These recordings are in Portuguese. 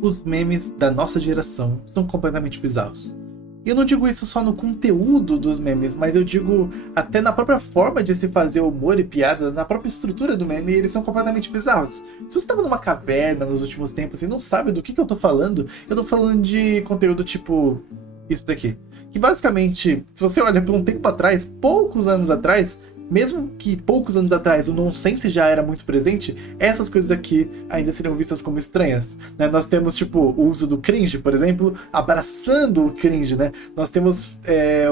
Os memes da nossa geração são completamente bizarros. E eu não digo isso só no conteúdo dos memes, mas eu digo até na própria forma de se fazer humor e piada, na própria estrutura do meme, eles são completamente bizarros. Se você estava numa caverna nos últimos tempos e não sabe do que eu tô falando de conteúdo tipo isso daqui. Que basicamente, se você olha por um tempo atrás, poucos anos atrás, mesmo que poucos anos atrás o nonsense já era muito presente, essas coisas aqui ainda seriam vistas como estranhas, né? Nós temos, tipo, o uso do cringe, por exemplo, abraçando o cringe, né? Nós temos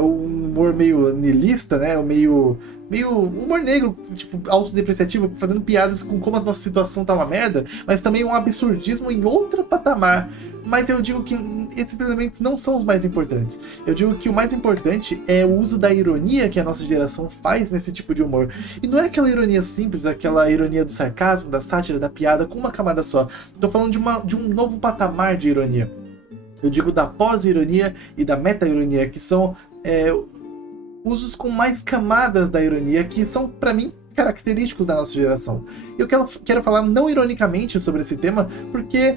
um humor meio niilista, né? Meio humor negro, tipo, autodepreciativo, fazendo piadas com como a nossa situação tá uma merda, mas também um absurdismo em outro patamar. Mas eu digo que esses elementos não são os mais importantes. Eu digo que o mais importante é o uso da ironia que a nossa geração faz nesse tipo de humor. E não é aquela ironia simples, aquela ironia do sarcasmo, da sátira, da piada, com uma camada só. Tô falando de um novo patamar de ironia. Eu digo da pós-ironia e da meta-ironia, que são usos com mais camadas da ironia, que são, pra mim, característicos da nossa geração. Eu quero falar não ironicamente sobre esse tema, porque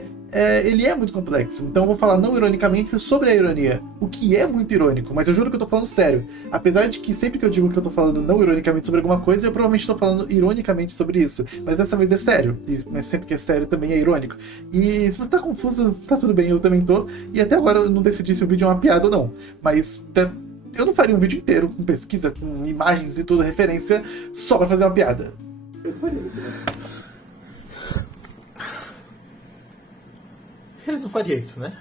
ele é muito complexo. Então eu vou falar não ironicamente sobre a ironia, o que é muito irônico, mas eu juro que eu tô falando sério. Apesar de que sempre que eu digo que eu tô falando não ironicamente sobre alguma coisa, eu provavelmente tô falando ironicamente sobre isso. Mas dessa vez é sério, mas sempre que é sério também é irônico. E se você tá confuso, tá tudo bem, eu também tô. E até agora eu não decidi se o vídeo é uma piada ou não. Mas eu não faria um vídeo inteiro com pesquisa, com imagens e tudo, referência, só pra fazer uma piada. Eu não faria isso, né? Ele não faria isso, né?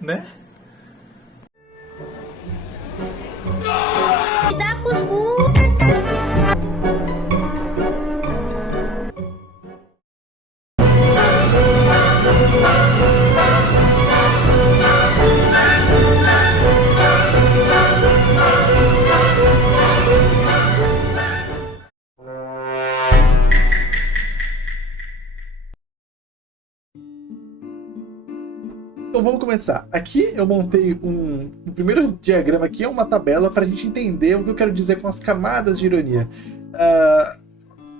Né? Me dá cuscuz! Então vamos começar. Aqui eu montei o primeiro diagrama aqui é uma tabela para a gente entender o que eu quero dizer com as camadas de ironia.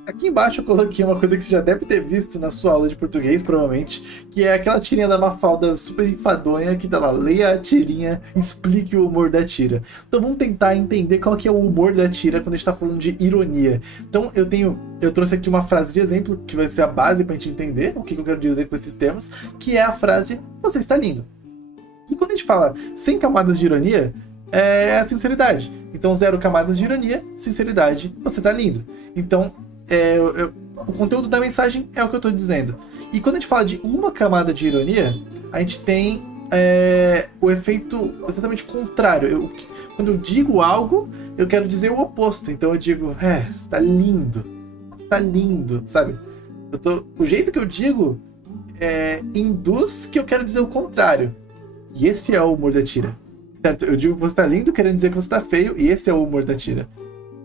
Aqui embaixo eu coloquei uma coisa que você já deve ter visto na sua aula de português, provavelmente, que é aquela tirinha da Mafalda super enfadonha que tá lá, leia a tirinha, explique o humor da tira. Então vamos tentar entender qual que é o humor da tira quando a gente tá falando de ironia. Então eu trouxe aqui uma frase de exemplo, que vai ser a base pra gente entender o que eu quero dizer com esses termos, que é a frase, você está lindo. E quando a gente fala sem camadas de ironia, é a sinceridade. Então 0 camadas de ironia, sinceridade, você tá lindo. Então o conteúdo da mensagem é o que eu tô dizendo. E quando a gente fala de uma camada de ironia, a gente tem o efeito exatamente contrário. Quando eu digo algo, eu quero dizer o oposto. Então eu digo, tá lindo. Tá lindo, sabe? O jeito que eu digo induz que eu quero dizer o contrário. E esse é o humor da tira. Certo? Eu digo que você tá lindo querendo dizer que você tá feio, e esse é o humor da tira.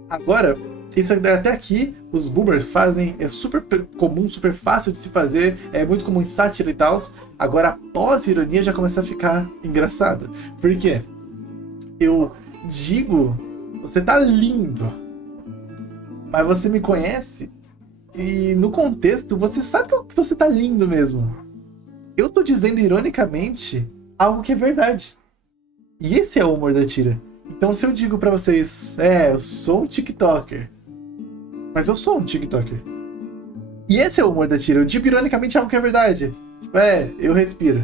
Agora, isso até aqui, os boomers fazem, é super comum, super fácil de se fazer, é muito comum em sátira e tal. Agora, a pós-ironia já começa a ficar engraçada. Por quê? Eu digo, você tá lindo, mas você me conhece e no contexto você sabe que você tá lindo mesmo. Eu tô dizendo ironicamente algo que é verdade. E esse é o humor da tira. Então se eu digo pra vocês, eu sou um TikToker, mas eu sou um TikToker. E esse é o humor da tira. Eu digo ironicamente algo que é verdade. Tipo, eu respiro.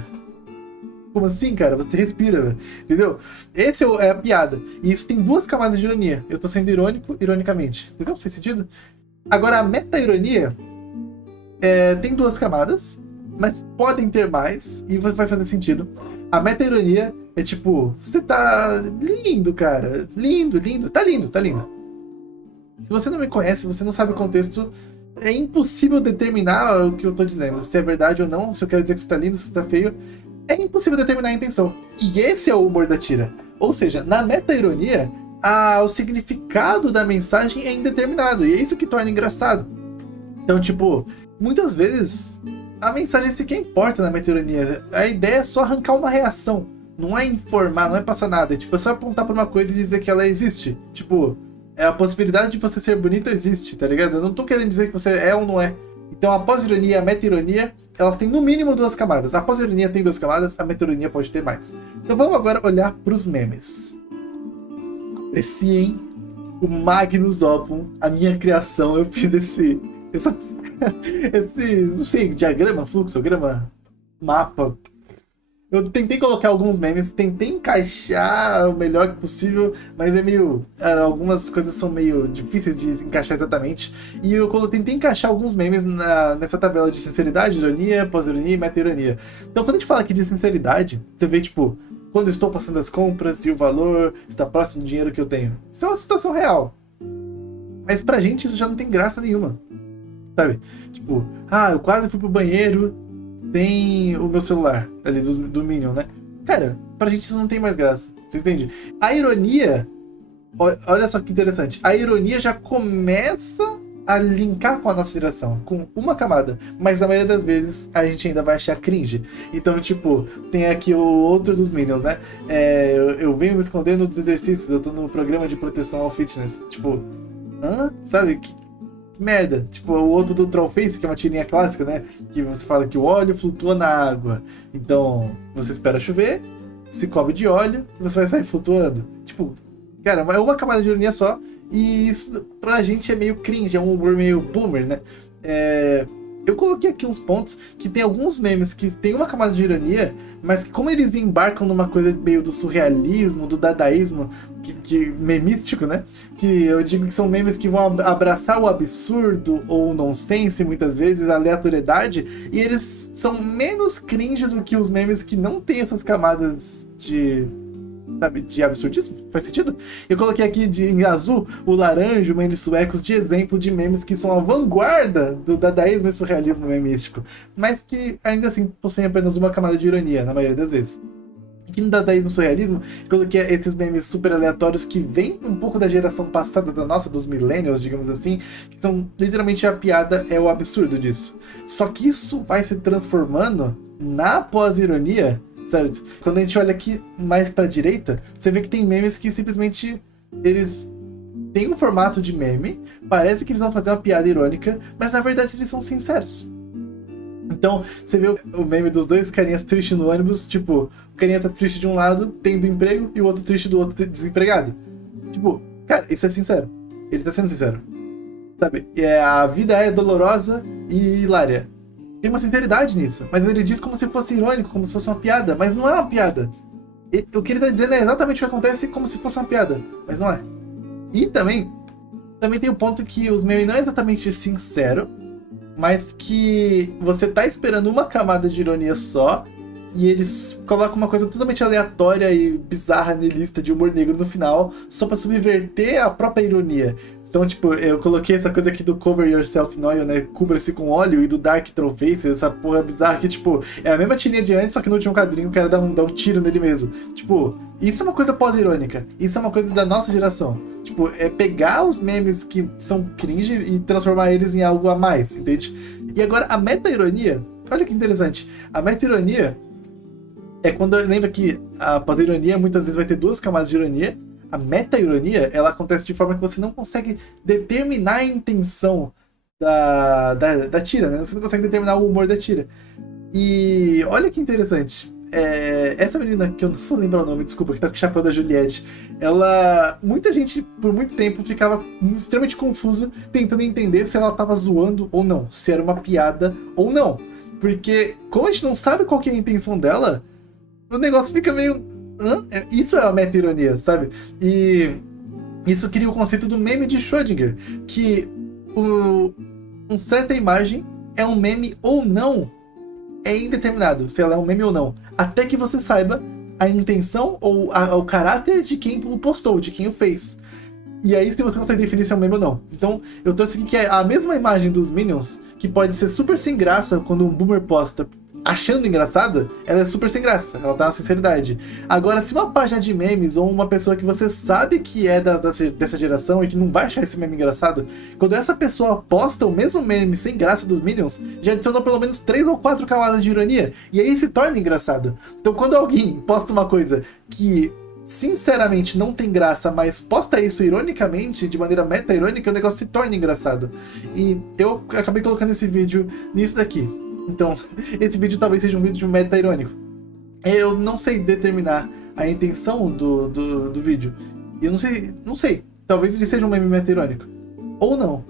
Como assim, cara? Você respira, velho. Entendeu? Esse é a piada. E isso tem 2 camadas de ironia. Eu tô sendo irônico, ironicamente. Entendeu? Faz sentido? Agora, a meta-ironia tem 2 camadas, mas podem ter mais, e vai fazer sentido. A meta-ironia é tipo, você tá lindo, cara. Lindo, lindo. Tá lindo, tá lindo. Se você não me conhece, você não sabe o contexto, é impossível determinar o que eu tô dizendo. Se é verdade ou não, se eu quero dizer que você tá lindo, se você tá feio, é impossível determinar a intenção. E esse é o humor da tira. Ou seja, na meta-ironia, o significado da mensagem é indeterminado. E é isso que torna engraçado. Então, tipo, muitas vezes a mensagem sequer importa na meta-ironia. A ideia é só arrancar uma reação. Não é informar, não é passar nada. É só apontar pra uma coisa e dizer que ela existe. Tipo, a possibilidade de você ser bonito existe, tá ligado? Eu não tô querendo dizer que você é ou não é. Então a pós-ironia e a meta-ironia, elas têm no mínimo 2 camadas. A pós-ironia tem 2 camadas, a meta-ironia pode ter mais. Então vamos agora olhar para os memes. Apreciem o Magnus Opum, a minha criação. Eu fiz esse não sei, diagrama, fluxograma, mapa. Eu tentei colocar alguns memes, tentei encaixar o melhor possível, mas é meio... algumas coisas são meio difíceis de encaixar exatamente. E eu tentei encaixar alguns memes nessa tabela de sinceridade, ironia, pós-ironia e meta-ironia. Então quando a gente fala aqui de sinceridade, você vê tipo, quando eu estou passando as compras e o valor está próximo do dinheiro que eu tenho. Isso é uma situação real. Mas pra gente isso já não tem graça nenhuma. Sabe? Tipo, eu quase fui pro banheiro sem o meu celular, ali do Minion, né? Cara, pra gente isso não tem mais graça. Você entende? A ironia, olha só que interessante, a ironia já começa a linkar com a nossa geração, com uma camada, mas na maioria das vezes a gente ainda vai achar cringe. Então, tipo, tem aqui o outro dos Minions, né? Eu venho me escondendo dos exercícios, eu tô no programa de proteção ao fitness. Tipo, sabe? Que merda. Tipo, o outro do Trollface, que é uma tirinha clássica, né? Que você fala que o óleo flutua na água. Então, você espera chover, se cobre de óleo e você vai sair flutuando. Tipo, cara, é uma camada de ironia só. E isso pra gente é meio cringe, é um humor meio boomer, né? Eu coloquei aqui uns pontos que tem alguns memes que tem uma camada de ironia, mas que como eles embarcam numa coisa meio do surrealismo, do dadaísmo, que memístico, né? Que eu digo que são memes que vão abraçar o absurdo ou o nonsense, muitas vezes, a aleatoriedade, e eles são menos cringe do que os memes que não tem essas camadas de absurdismo. Faz sentido? Eu coloquei aqui em azul o laranja, o memes suecos, de exemplo de memes que são a vanguarda do dadaísmo e surrealismo memístico, mas que ainda assim possuem apenas uma camada de ironia, na maioria das vezes. Aqui no dadaísmo e surrealismo, eu coloquei esses memes super aleatórios que vêm um pouco da geração passada da nossa, dos millennials, digamos assim, que são literalmente a piada é o absurdo disso. Só que isso vai se transformando na pós-ironia. Sabe? Quando a gente olha aqui mais pra direita, você vê que tem memes que simplesmente eles têm um formato de meme, parece que eles vão fazer uma piada irônica, mas na verdade eles são sinceros. Então, você vê o meme dos dois carinhas tristes no ônibus, tipo, o carinha tá triste de um lado, tendo emprego, e o outro triste do outro, desempregado. Tipo, cara, isso é sincero. Ele tá sendo sincero. Sabe? A vida é dolorosa e hilária. Tem uma sinceridade nisso, mas ele diz como se fosse irônico, como se fosse uma piada, mas não é uma piada. O que ele tá dizendo é exatamente o que acontece como se fosse uma piada, mas não é. E também tem o ponto que os memes não é exatamente sincero, mas que você tá esperando uma camada de ironia só, e eles colocam uma coisa totalmente aleatória e bizarra, niilista, de humor negro no final, só pra subverter a própria ironia. Então, tipo, eu coloquei essa coisa aqui do Cover Yourself in Oil, né? Cubra-se com óleo, e do Dark Trollface, essa porra bizarra que, tipo, é a mesma tirinha de antes, só que no último quadrinho o cara dá um tiro nele mesmo. Tipo, isso é uma coisa pós-irônica. Isso é uma coisa da nossa geração. Tipo, é pegar os memes que são cringe e transformar eles em algo a mais, entende? E agora, a meta-ironia, olha que interessante. A meta-ironia é quando, lembra que a pós-ironia muitas vezes vai ter 2 camadas de ironia. A meta-ironia, ela acontece de forma que você não consegue determinar a intenção da tira, né? Você não consegue determinar o humor da tira. E olha que interessante. Essa menina, que eu não vou lembrar o nome, desculpa, que tá com o chapéu da Juliette, muita gente, por muito tempo, ficava extremamente confuso, tentando entender se ela tava zoando ou não, se era uma piada ou não. Porque, como a gente não sabe qual que é a intenção dela, o negócio fica meio... Isso é a meta-ironia, sabe? E isso cria o conceito do meme de Schrödinger, que uma certa imagem é um meme ou não, é indeterminado se ela é um meme ou não, até que você saiba a intenção ou o caráter de quem o postou, de quem o fez. E aí se você consegue definir se é um meme ou não. Então eu trouxe aqui que é a mesma imagem dos Minions, que pode ser super sem graça quando um boomer posta achando engraçada, ela é super sem graça, ela tá na sinceridade. Agora, se uma página de memes ou uma pessoa que você sabe que é dessa geração e que não vai achar esse meme engraçado, quando essa pessoa posta o mesmo meme sem graça dos Minions, já adicionou pelo menos 3 ou 4 camadas de ironia, e aí se torna engraçado. Então quando alguém posta uma coisa que sinceramente não tem graça, mas posta isso ironicamente, de maneira meta-irônica, o negócio se torna engraçado. E eu acabei colocando esse vídeo nisso daqui. Então, esse vídeo talvez seja um vídeo meta-irônico. Eu não sei determinar a intenção do vídeo. Eu não sei. Talvez ele seja um meme meta-irônico. Ou não.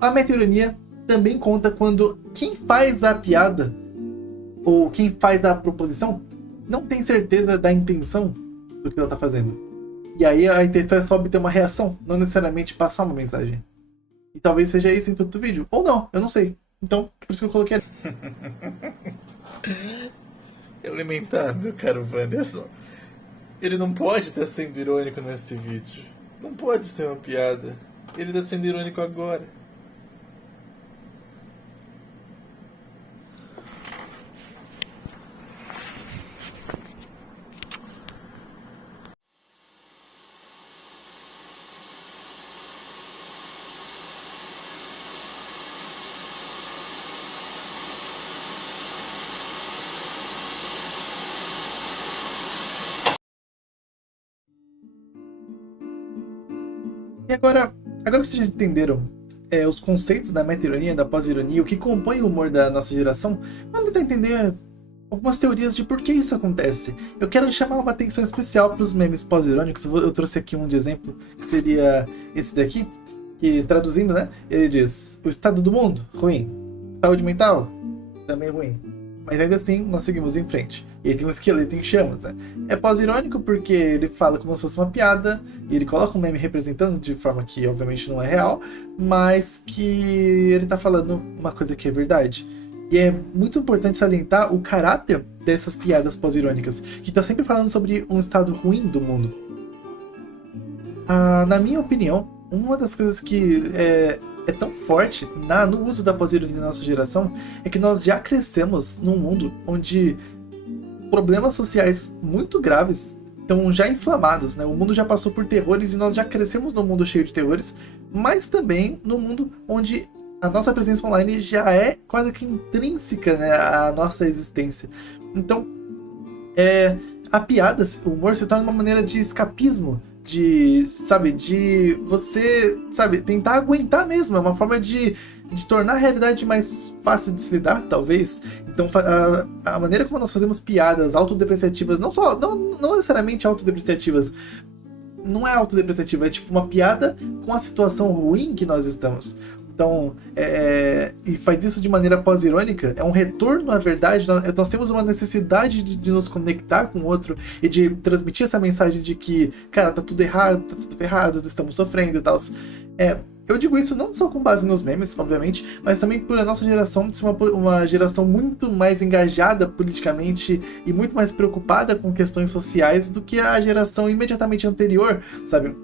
A meta-ironia também conta quando quem faz a piada, ou quem faz a proposição, não tem certeza da intenção do que ela tá fazendo. E aí a intenção é só obter uma reação, não necessariamente passar uma mensagem. E talvez seja isso em todo o vídeo. Ou não, eu não sei. Então, por isso que eu coloquei ali. Elementar, meu caro Wanderson. Ele não pode estar sendo irônico nesse vídeo. Não pode ser uma piada. Ele está sendo irônico agora. E agora que vocês entenderam os conceitos da meta-ironia, da pós-ironia, o que compõe o humor da nossa geração, vamos tentar entender algumas teorias de por que isso acontece. Eu quero chamar uma atenção especial para os memes pós-irônicos. Eu trouxe aqui um de exemplo, que seria esse daqui, que traduzindo, né, ele diz: o estado do mundo, ruim. Saúde mental, também ruim. Mas ainda assim, nós seguimos em frente. E ele tem um esqueleto em chamas, né? É pós-irônico porque ele fala como se fosse uma piada, e ele coloca um meme representando de forma que obviamente não é real, mas que ele tá falando uma coisa que é verdade. E é muito importante salientar o caráter dessas piadas pós-irônicas, que tá sempre falando sobre um estado ruim do mundo. Na minha opinião, uma das coisas que é tão forte no uso da pós-ironia da nossa geração é que nós já crescemos num mundo onde problemas sociais muito graves estão já inflamados, né? O mundo já passou por terrores e nós já crescemos num mundo cheio de terrores, mas também num mundo onde a nossa presença online já é quase que intrínseca, né, à nossa existência. Então, a piada, o humor se torna uma maneira de escapismo, de você, tentar aguentar mesmo. É uma forma de tornar a realidade mais fácil de se lidar, talvez. Então, a maneira como nós fazemos piadas autodepreciativas, não necessariamente autodepreciativas, não é autodepreciativa, é tipo uma piada com a situação ruim que nós estamos. Então, e faz isso de maneira pós-irônica, é um retorno à verdade. Nós temos uma necessidade de nos conectar com o outro e de transmitir essa mensagem de que, cara, tá tudo errado, tá tudo ferrado, estamos sofrendo e tal. Eu digo isso não só com base nos memes, obviamente, mas também por a nossa geração ser uma geração muito mais engajada politicamente e muito mais preocupada com questões sociais do que a geração imediatamente anterior, sabe?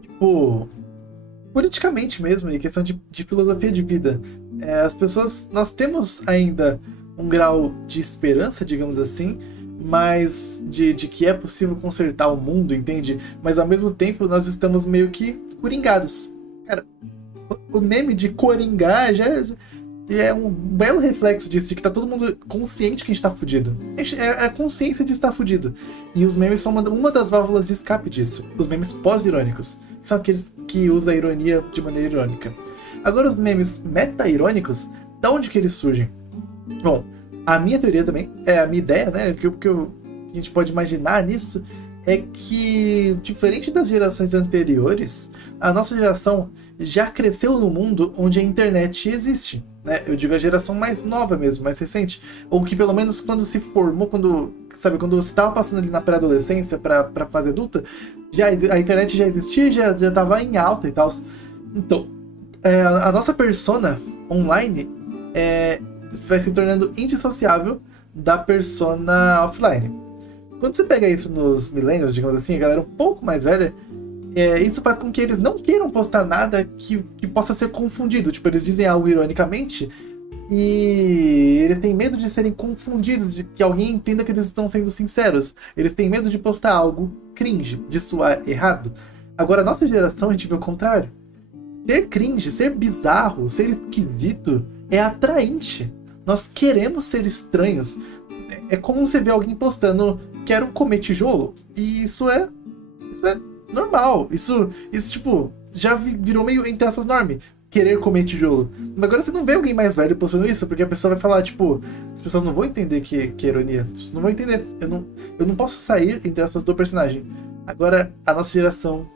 Tipo, politicamente mesmo, e questão de filosofia de vida. As pessoas, nós temos ainda um grau de esperança, digamos assim, mas de que é possível consertar o mundo, entende? Mas ao mesmo tempo nós estamos meio que coringados. Cara, o meme de coringar já é um belo reflexo disso, de que tá todo mundo consciente que a gente tá fudido. É a consciência de estar fudido. E os memes são uma das válvulas de escape disso. Os memes pós-irônicos são aqueles que usam a ironia de maneira irônica. Agora, os memes meta-irônicos, da onde que eles surgem? Bom, a minha teoria também, a minha ideia, né, que a gente pode imaginar nisso, é que, diferente das gerações anteriores, a nossa geração já cresceu no mundo onde a internet existe, né? Eu digo a geração mais nova mesmo, mais recente, ou que pelo menos quando se formou, quando você estava passando ali na pré-adolescência para fase adulta, a internet já existia, já estava em alta e tal. Então, a nossa persona online vai se tornando indissociável da persona offline. Quando você pega isso nos millennials, digamos assim, a galera um pouco mais velha, isso faz com que eles não queiram postar nada que possa ser confundido. Tipo, eles dizem algo ironicamente e eles têm medo de serem confundidos, de que alguém entenda que eles estão sendo sinceros. Eles têm medo de postar algo cringe, de soar errado. Agora, a nossa geração, a gente vê o contrário. Ser cringe, ser bizarro, ser esquisito é atraente. Nós queremos ser estranhos. É como você vê alguém postando quero comer tijolo. E isso é normal. Isso tipo, já virou meio, entre aspas, norme. Querer comer tijolo. Mas agora você não vê alguém mais velho postando isso, porque a pessoa vai falar, tipo, as pessoas não vão entender que é ironia. As pessoas não vão entender. Eu não posso sair, entre aspas, do personagem. Agora, a nossa geração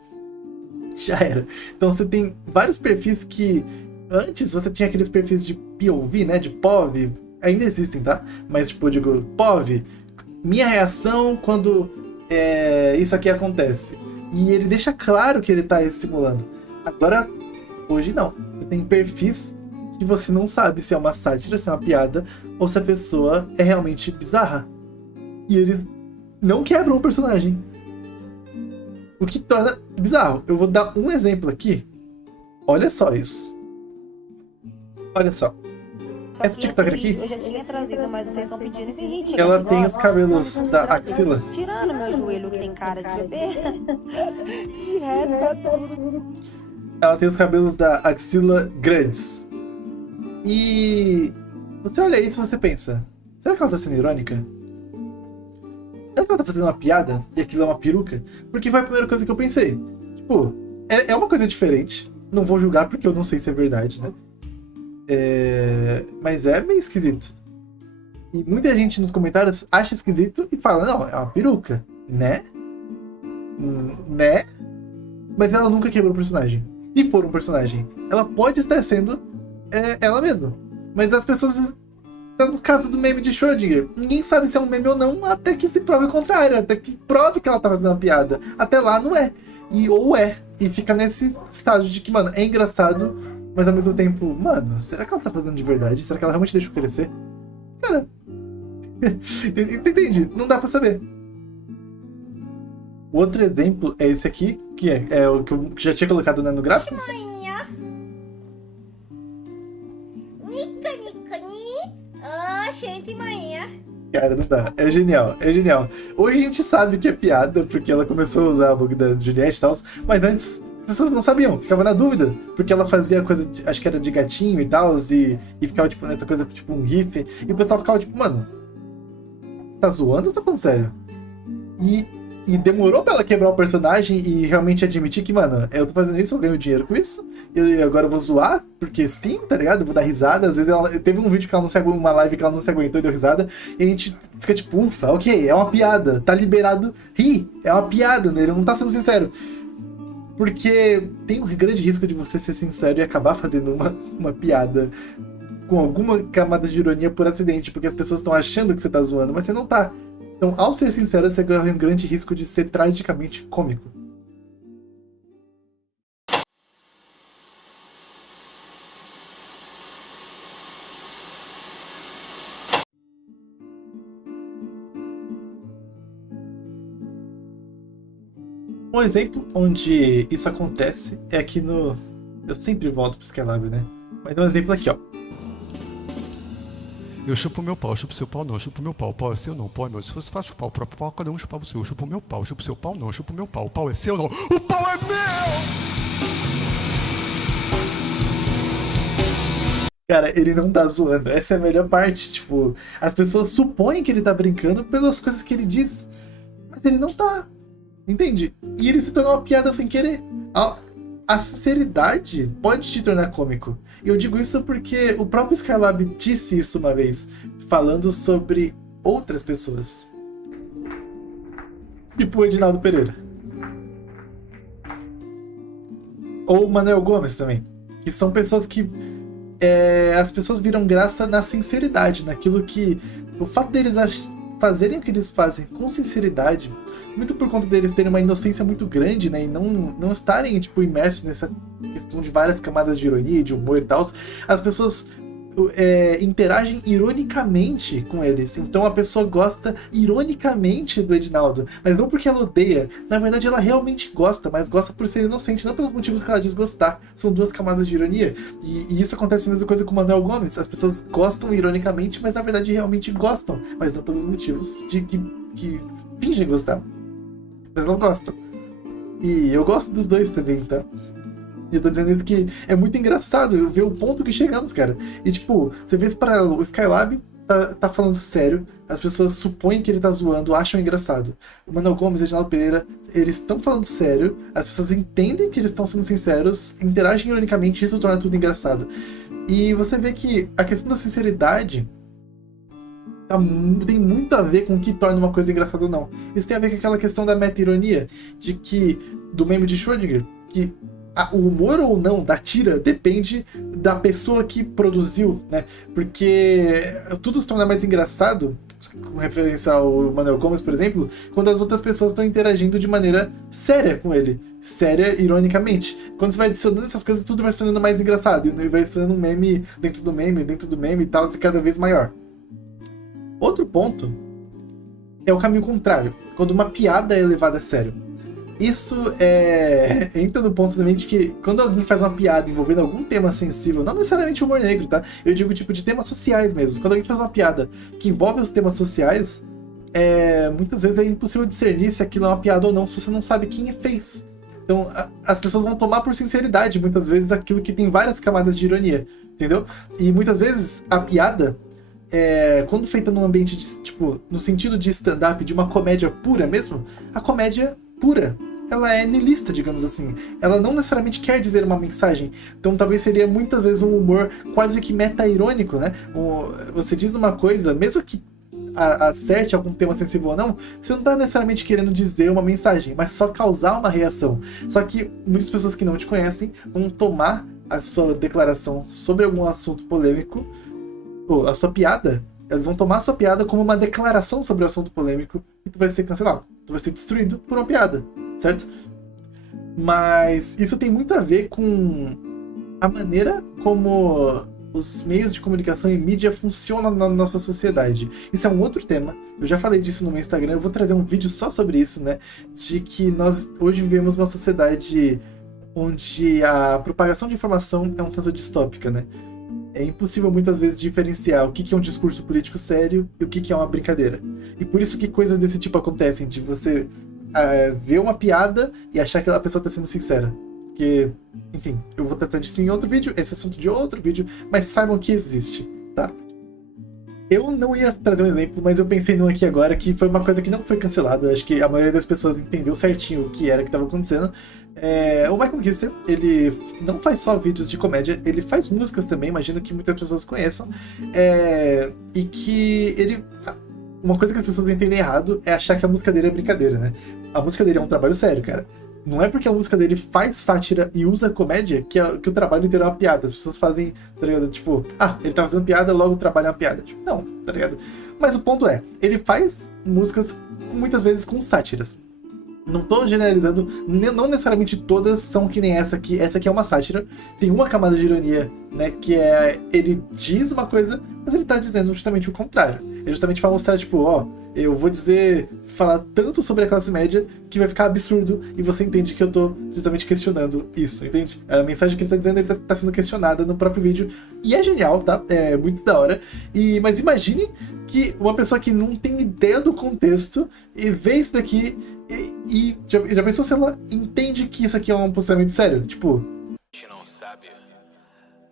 já era. Então você tem vários perfis que... Antes você tinha aqueles perfis de POV, né? De POV. Ainda existem, tá? Mas, tipo, eu digo, POV, minha reação quando isso aqui acontece. E ele deixa claro que ele tá simulando. Agora, hoje não. Você tem perfis que você não sabe se é uma sátira, se é uma piada, ou se a pessoa é realmente bizarra. E eles não quebram o personagem. O que torna bizarro. Eu vou dar um exemplo aqui. Olha só isso. Olha só. Essa TikToker aqui, eu já tinha trazido, mas vocês estão pedindo que a gente... ela tem os cabelos da axila. Tirando meu joelho, que tem cara de bebê. De resto, tá tudo. Ela tem os cabelos da axila grandes. E você olha isso e você pensa, será que ela tá sendo irônica? Será que ela tá fazendo uma piada e aquilo é uma peruca? Porque foi a primeira coisa que eu pensei. Tipo, é uma coisa diferente. Não vou julgar porque eu não sei se é verdade, né? Mas é meio esquisito. E muita gente nos comentários acha esquisito e fala, não, é uma peruca, né? Né? Mas ela nunca quebrou o personagem. Se for um personagem, ela pode estar sendo ela mesma. Mas as pessoas... Tá no caso do meme de Schrödinger. Ninguém sabe se é um meme ou não, até que se prove o contrário. Até que prove que ela tá fazendo uma piada. Até lá não é. Ou é. E fica nesse estágio de que, mano, é engraçado, mas ao mesmo tempo, mano, será que ela tá fazendo de verdade? Será que ela realmente deixou crescer? Cara... Entende? Não dá pra saber. O outro exemplo é esse aqui, que é o que eu já tinha colocado, né, no gráfico. Cara, não dá. É genial, é genial. Hoje a gente sabe que é piada, porque ela começou a usar a bug da Juliette e tal, mas antes as pessoas não sabiam, ficavam na dúvida, porque ela fazia coisa, acho que era de gatinho e tal, e ficava, tipo, nessa coisa, tipo, um gif, e o pessoal ficava, tipo, mano, você tá zoando ou você tá falando sério? E demorou pra ela quebrar o personagem e realmente admitir que, mano, eu tô fazendo isso, eu ganho dinheiro com isso, e agora eu vou zoar, porque sim, tá ligado? Eu vou dar risada. Às vezes ela teve um vídeo que ela não se aguentou, uma live que ela não se aguentou e deu risada, e a gente fica tipo, ufa, ok, é uma piada, tá liberado rir, é uma piada, né? Ele não tá sendo sincero. Porque tem um grande risco de você ser sincero e acabar fazendo uma piada com alguma camada de ironia por acidente, porque as pessoas estão achando que você tá zoando, mas você não tá. Então, ao ser sincero, você corre um grande risco de ser tragicamente cômico. Um exemplo onde isso acontece é aqui no... Eu sempre volto pro Skylab, né? Mas é um exemplo aqui, ó. Eu chupo meu pau, chupo seu pau não, eu chupo meu pau, o pau é seu não, o pau é meu. Se você faz chupar o próprio pau, cada um chupar o seu. Eu chupo meu pau, chupo seu pau não, eu chupo meu pau, o pau é seu não, o pau é meu! Cara, ele não tá zoando, essa é a melhor parte, tipo, as pessoas supõem que ele tá brincando pelas coisas que ele diz, mas ele não tá, entende? E ele se tornou uma piada sem querer. A sinceridade pode te tornar cômico. E eu digo isso porque o próprio Skylab disse isso uma vez, falando sobre outras pessoas. Tipo o Edinaldo Pereira. Ou o Manuel Gomes também. Que são pessoas que... as pessoas viram graça na sinceridade, naquilo que... O fato deles fazerem o que eles fazem com sinceridade, muito por conta deles terem uma inocência muito grande, né, e não estarem, tipo, imersos nessa questão de várias camadas de ironia, de humor e tal, as pessoas interagem ironicamente com eles. Então a pessoa gosta ironicamente do Edinaldo, mas não porque ela odeia. Na verdade ela realmente gosta, mas gosta por ser inocente, não pelos motivos que ela diz gostar. São duas camadas de ironia. E isso acontece a mesma coisa com o Manuel Gomes. As pessoas gostam ironicamente, mas na verdade realmente gostam, mas não pelos motivos de que fingem gostar. Mas elas gostam. E eu gosto dos dois também, tá? E eu tô dizendo que é muito engraçado ver o ponto que chegamos, cara. E tipo, você vê esse paralelo, o Skylab tá falando sério, as pessoas supõem que ele tá zoando, acham engraçado. O Manuel Gomes e o Reginaldo Pereira, eles estão falando sério, as pessoas entendem que eles estão sendo sinceros, interagem ironicamente, isso torna tudo engraçado. E você vê que a questão da sinceridade tem muito a ver com o que torna uma coisa engraçada ou não. Isso tem a ver com aquela questão da meta-ironia, de que, do meme de Schrödinger, que o humor ou não da tira depende da pessoa que produziu, né? Porque tudo se torna mais engraçado, com referência ao Manuel Gomes, por exemplo, quando as outras pessoas estão interagindo de maneira séria com ele. Séria, ironicamente. Quando você vai adicionando essas coisas, tudo vai se tornando mais engraçado. E vai se tornando um meme dentro do meme e tal, e cada vez maior. Outro ponto é o caminho contrário, quando uma piada é levada a sério. Isso entra no ponto também de que quando alguém faz uma piada envolvendo algum tema sensível, não necessariamente humor negro, tá? Eu digo tipo de temas sociais mesmo. Quando alguém faz uma piada que envolve os temas sociais, muitas vezes é impossível discernir se aquilo é uma piada ou não, se você não sabe quem fez. Então, as pessoas vão tomar por sinceridade, muitas vezes, aquilo que tem várias camadas de ironia, entendeu? E muitas vezes a piada, quando feita num ambiente de, tipo, no sentido de stand-up, de uma comédia pura mesmo, a comédia pura, ela é niilista, digamos assim. Ela não necessariamente quer dizer uma mensagem. Então talvez seria muitas vezes um humor quase que meta-irônico, né? Você diz uma coisa, mesmo que acerte algum tema sensível ou não, você não está necessariamente querendo dizer uma mensagem, mas só causar uma reação. Só que muitas pessoas que não te conhecem vão tomar a sua declaração sobre algum assunto polêmico, ou a sua piada, elas vão tomar a sua piada como uma declaração sobre o assunto polêmico e tu vai ser cancelado, tu vai ser destruído por uma piada, certo? Mas isso tem muito a ver com a maneira como os meios de comunicação e mídia funcionam na nossa sociedade. Isso é um outro tema, eu já falei disso no meu Instagram, eu vou trazer um vídeo só sobre isso, né? De que nós hoje vivemos uma sociedade onde a propagação de informação é um tanto distópica, né? É impossível muitas vezes diferenciar o que é um discurso político sério e o que é uma brincadeira. E por isso que coisas desse tipo acontecem, de você ver uma piada e achar que a pessoa está sendo sincera. Porque, enfim, eu vou tratar disso em outro vídeo, esse assunto de outro vídeo, mas saibam que existe, tá? Eu não ia trazer um exemplo, mas eu pensei num aqui agora que foi uma coisa que não foi cancelada. Acho que a maioria das pessoas entendeu certinho o que era que estava acontecendo. O Michael Kister, ele não faz só vídeos de comédia, ele faz músicas também, imagino que muitas pessoas conheçam. E que ele... Uma coisa que as pessoas entendem errado é achar que a música dele é brincadeira, né? A música dele é um trabalho sério, cara. Não é porque a música dele faz sátira e usa comédia que o trabalho inteiro é uma piada. As pessoas fazem, tá ligado? Tipo, ele tá fazendo piada, logo o trabalho é uma piada. Tipo, não, tá ligado? Mas o ponto é, ele faz músicas muitas vezes com sátiras. Não tô generalizando, não necessariamente todas são que nem essa aqui. Essa aqui é uma sátira. Tem uma camada de ironia, né? Que ele diz uma coisa, mas ele tá dizendo justamente o contrário. É justamente pra mostrar, tipo, eu vou falar tanto sobre a classe média que vai ficar absurdo e você entende que eu tô justamente questionando isso, entende? A mensagem que ele tá dizendo, ele tá sendo questionada no próprio vídeo e é genial, tá? É muito da hora. Mas imagine que uma pessoa que não tem ideia do contexto e vê isso daqui e já pensou se ela entende que isso aqui é um posicionamento sério? Tipo... A gente não sabe,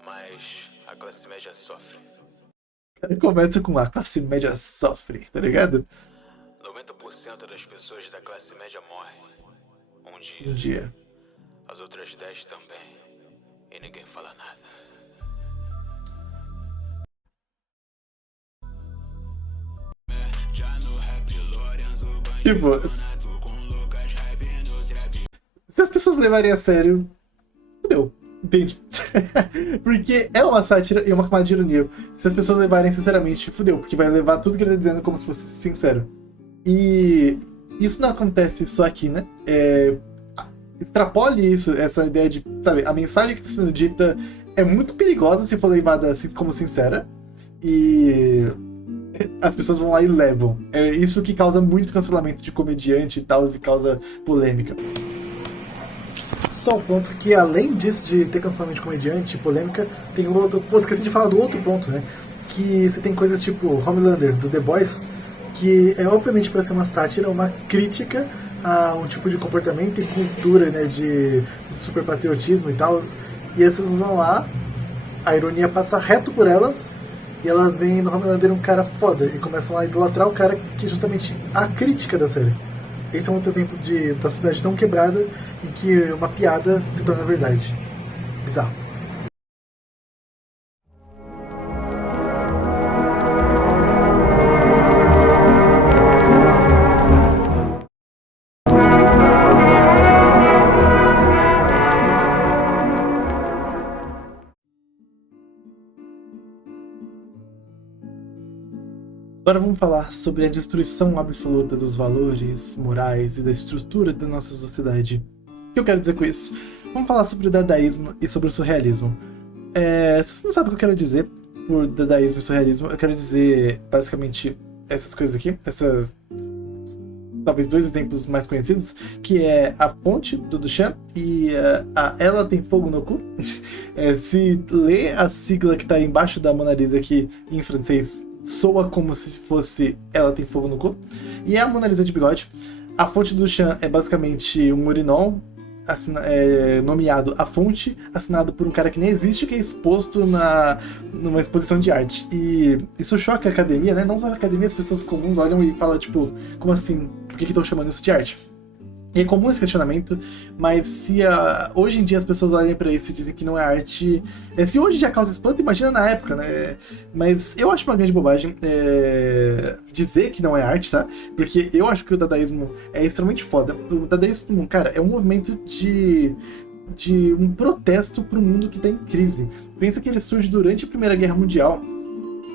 mas a classe média sofre. Começa com a classe média sofre, tá ligado? 90% das pessoas da classe média morrem. Um dia. As outras 10 também. E ninguém fala nada. Tipo, se as pessoas levarem a sério, fudeu, entende? Porque é uma sátira e uma camada de ironia. Se as pessoas levarem sinceramente, fudeu, porque vai levar tudo que ele tá dizendo como se fosse sincero. E isso não acontece só aqui, né? Extrapole isso, essa ideia de, sabe, a mensagem que está sendo dita é muito perigosa se for levada assim como sincera. E as pessoas vão lá e levam. É isso que causa muito cancelamento de comediante e tal, e causa polêmica. Só um ponto que, além disso de ter cancelamento de comediante e polêmica, tem um outro... Pô, esqueci de falar do outro ponto, né? Que você tem coisas tipo Homelander, do The Boys, que é obviamente para ser uma sátira, uma crítica a um tipo de comportamento e cultura, né? De superpatriotismo e tal. E as pessoas vão lá, a ironia passa reto por elas, E elas veem no Homelander um cara foda e começam a idolatrar o cara que é justamente a crítica da série. Esse é um outro exemplo da sociedade tão quebrada em que uma piada se torna verdade. Bizarro. Agora vamos falar sobre a destruição absoluta dos valores morais e da estrutura da nossa sociedade. O que eu quero dizer com isso? Vamos falar sobre o dadaísmo e sobre o surrealismo. Se você não sabe o que eu quero dizer por dadaísmo e surrealismo, eu quero dizer basicamente essas coisas aqui, essas talvez 2 exemplos mais conhecidos, que é a fonte do Duchamp e a Ela Tem Fogo no Cu. Se lê a sigla que está embaixo da Mona Lisa aqui em francês, soa como se fosse Ela Tem Fogo no Cu. E a Mona Lisa de bigode. A fonte do Duchamp é basicamente um urinol nomeado A Fonte, assinado por um cara que nem existe, que é exposto numa exposição de arte. E isso choca a academia, né? Não só a academia, as pessoas comuns olham e falam, tipo, como assim? Por que estão chamando isso de arte? E é comum esse questionamento, mas se hoje em dia as pessoas olham pra isso e dizem que não é arte... se hoje já causa espanto, imagina na época, né? Mas eu acho uma grande bobagem dizer que não é arte, tá? Porque eu acho que o dadaísmo é extremamente foda. O dadaísmo, cara, é um movimento de um protesto pro mundo que tá em crise. Pensa que ele surge durante a Primeira Guerra Mundial.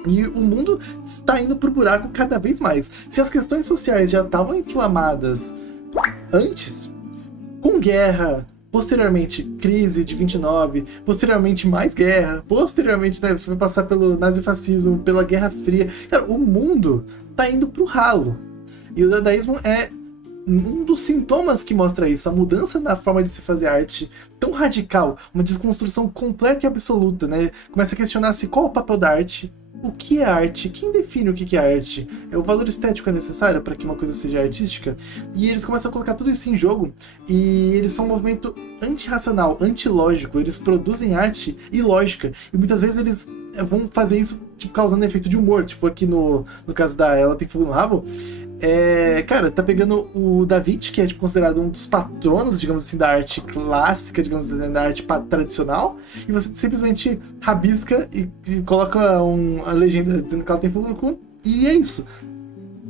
E o mundo está indo pro buraco cada vez mais. Se as questões sociais já estavam inflamadas antes, com guerra, posteriormente crise de 29, posteriormente mais guerra, posteriormente, né, você vai passar pelo nazifascismo, pela Guerra Fria. Cara, o mundo tá indo pro ralo. E o dadaísmo é um dos sintomas que mostra isso, a mudança na forma de se fazer arte tão radical, uma desconstrução completa e absoluta, né? Começa a questionar-se qual é o papel da arte. O que é arte? Quem define o que é arte? O valor estético é necessário para que uma coisa seja artística? E eles começam a colocar tudo isso em jogo, e eles são um movimento antirracional, antilógico. Eles produzem arte ilógica, e muitas vezes eles vão fazer isso tipo, causando efeito de humor, tipo aqui no caso da Ela Tem Fogo no Rabo. Cara, você tá pegando o Da Vinci, que é tipo, considerado um dos patronos, digamos assim, da arte clássica, digamos assim, da arte tradicional, e você simplesmente rabisca e coloca a legenda dizendo que ela tem fogo no cu, e é isso.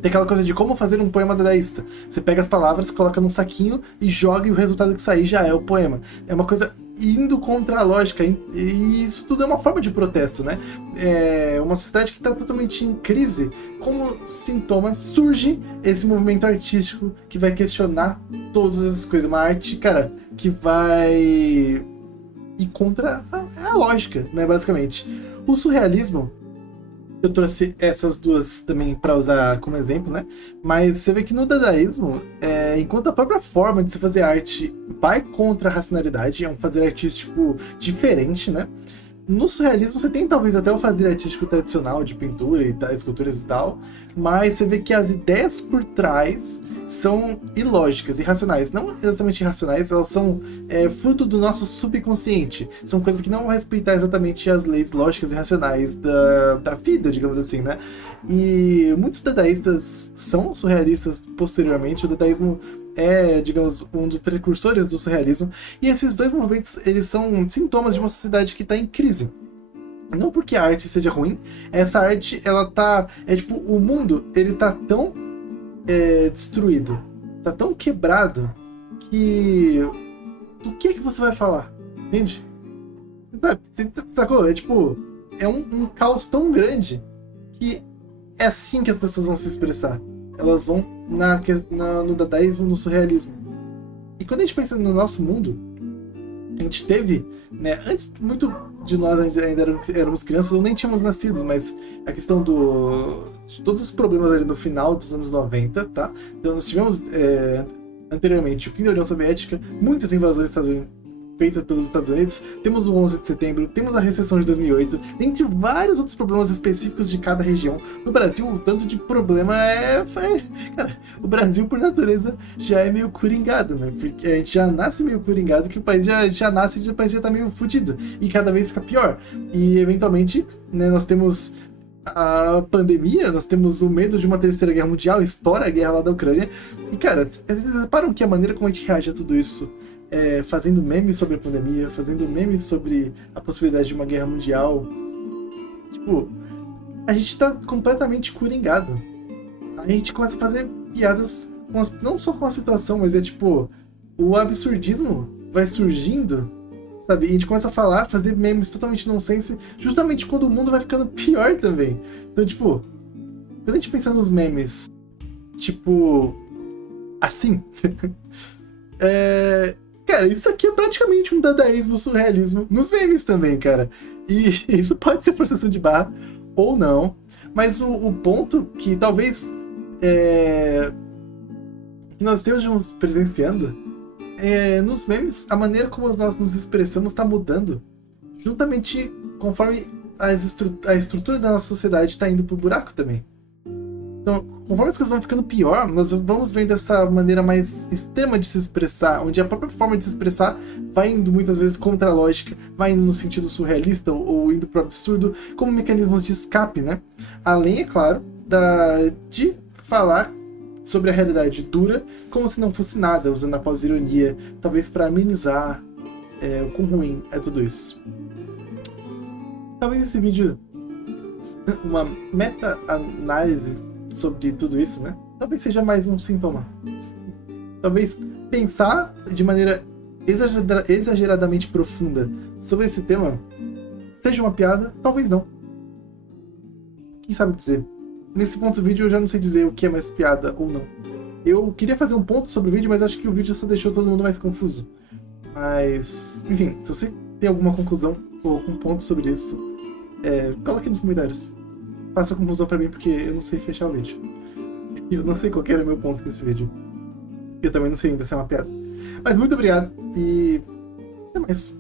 Tem aquela coisa de como fazer um poema dadaísta. Você pega as palavras, coloca num saquinho e joga, e o resultado que sair já é o poema. É uma coisa indo contra a lógica, e isso tudo é uma forma de protesto, né? É uma sociedade que está totalmente em crise. Como sintoma, surge esse movimento artístico que vai questionar todas essas coisas. Uma arte, cara, que vai ir contra a lógica, né, basicamente. O surrealismo, eu trouxe essas duas também para usar como exemplo, né? Mas você vê que no dadaísmo, enquanto a própria forma de se fazer arte vai contra a racionalidade, é um fazer artístico diferente, né? No surrealismo você tem talvez até o fazer artístico tradicional de pintura e tal, esculturas e tal, mas você vê que as ideias por trás são ilógicas, irracionais. Não exatamente irracionais, elas são fruto do nosso subconsciente. São coisas que não vão respeitar exatamente as leis lógicas e racionais da vida, digamos assim, né? E muitos dadaístas são surrealistas posteriormente. O dadaísmo é, digamos, um dos precursores do surrealismo. E esses dois movimentos, eles são sintomas de uma sociedade que está em crise. Não porque a arte seja ruim, essa arte, ela tá... tipo, o mundo, ele tá tão destruído, tá tão quebrado, que... do que você vai falar? Entende? Você sacou? Tipo, é um caos tão grande que é assim que as pessoas vão se expressar. Elas vão no dadaísmo, no surrealismo. E quando a gente pensa no nosso mundo, a gente teve, né, antes, muito de nós ainda éramos crianças ou nem tínhamos nascido, mas a questão de todos os problemas ali no final dos anos 90, tá? Então nós tivemos anteriormente o fim da União Soviética, muitas invasões feitas pelos Estados Unidos, temos o 11 de setembro, temos a recessão de 2008, entre vários outros problemas específicos de cada região. No Brasil, o tanto de problema cara, o Brasil, por natureza, já é meio coringado, né? Porque a gente já nasce meio coringado, que o país já nasce e o país já tá meio fudido. E cada vez fica pior. E, eventualmente, né, nós temos a pandemia, nós temos o medo de uma terceira guerra mundial, estoura a guerra lá da Ucrânia. E, cara, vocês reparam que a maneira como a gente reage a tudo isso, fazendo memes sobre a pandemia, fazendo memes sobre a possibilidade de uma guerra mundial, tipo, a gente tá completamente coringado. A gente começa a fazer piadas, não só com a situação, mas tipo, o absurdismo vai surgindo, sabe? E a gente começa a fazer memes totalmente nonsense, justamente quando o mundo vai ficando pior também. Então, tipo, quando a gente pensa nos memes, tipo, assim, cara, isso aqui é praticamente um dadaísmo, surrealismo nos memes também, cara. E isso pode ser forçação de barra ou não, mas o ponto que talvez que nós estejamos presenciando nos memes, a maneira como nós nos expressamos está mudando, juntamente conforme a estrutura da nossa sociedade está indo pro buraco também. Então, conforme as coisas vão ficando pior, nós vamos vendo essa maneira mais extrema de se expressar, onde a própria forma de se expressar vai indo muitas vezes contra a lógica, vai indo no sentido surrealista ou indo pro absurdo, como mecanismos de escape, né? Além, é claro, de falar sobre a realidade dura como se não fosse nada, usando a pós-ironia, talvez para amenizar o quão ruim é tudo isso. Talvez esse vídeo, uma meta-análise sobre tudo isso, né? Talvez seja mais um sintoma. Talvez pensar de maneira exageradamente profunda sobre esse tema seja uma piada, talvez não. Quem sabe dizer? Nesse ponto do vídeo eu já não sei dizer o que é mais piada ou não. Eu queria fazer um ponto sobre o vídeo, mas acho que o vídeo só deixou todo mundo mais confuso. Mas, enfim, se você tem alguma conclusão ou algum ponto sobre isso, coloque nos comentários. Faça a conclusão pra mim, porque eu não sei fechar o vídeo. E eu não sei qual que era o meu ponto com esse vídeo. Eu também não sei ainda se é uma piada. Mas muito obrigado e até mais.